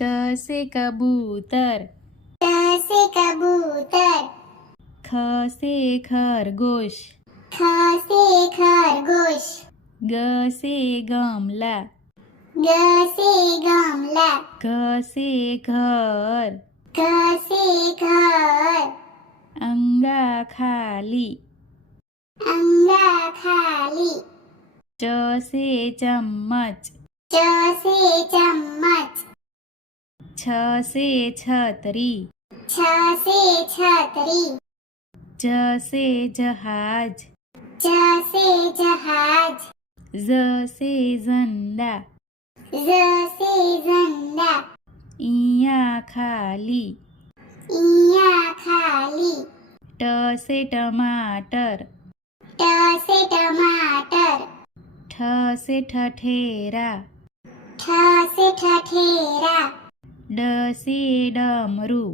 क से कबूतर, क से कबूतर, ख से खरगोश, ख से खरगोश, ग से गमला, ग से गमला, घ से घर, घ से घर, अंगा खाली, अंगा खाली, च से चम्मच, च से चम्मच, छ से छतरी, छ से छतरी, ज से जहाज, ज से जहाज, ज से झंडा, ज से झंडा, इया खाली, इया खाली, ट से टमाटर, ट से टमाटर, ठ से ठठेरा, ठ से ठठेरा, ड से डमरू,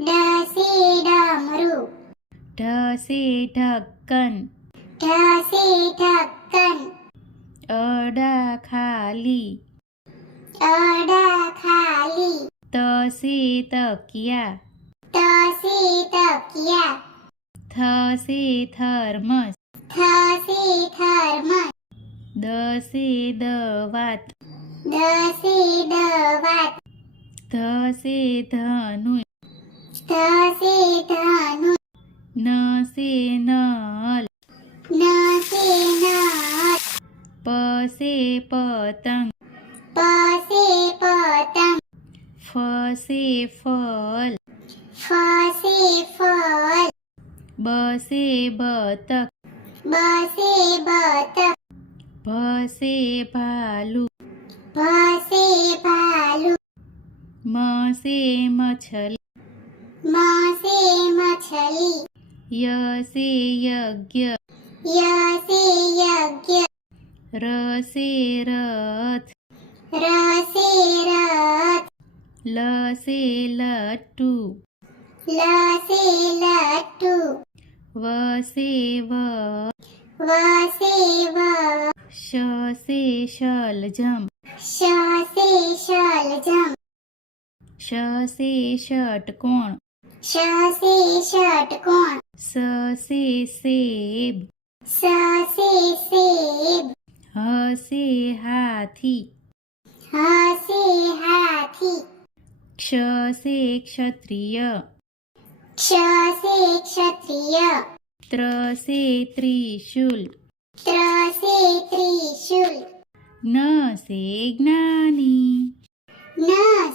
ड से डमरू, ढ से ढक्कन, ढ से ढक्कन, अडा खाली, अडा खाली, त से तकिया, त से तकिया, थ से थर्मस, थ से थर्मस, द से दवात, ध से दवात, ध से धनुष, ध से धनुष, न से नल, न से नल, प से पतंग, प से पतंग, फ से फल, फ से फल, ब से बतख, ब से बतख, भ से भालू, भ से भालू, म से मछली, म से मछली, य से यज्ञ, य से यज्ञ, र से रथ, र से रथ, ल से लट्टू, ल से लट्टू, व से व, व से व, श से शलजम, श से शलजम, श से षटकोण, श से षटकोण, स से सेब, स से सेब, ह से हाथी, ह से हाथी, क्ष से क्षत्रिय, क्ष से क्षत्रिय, त्र से त्रिशूल, त्र से त्रिशूल, न से ज्ञानी, न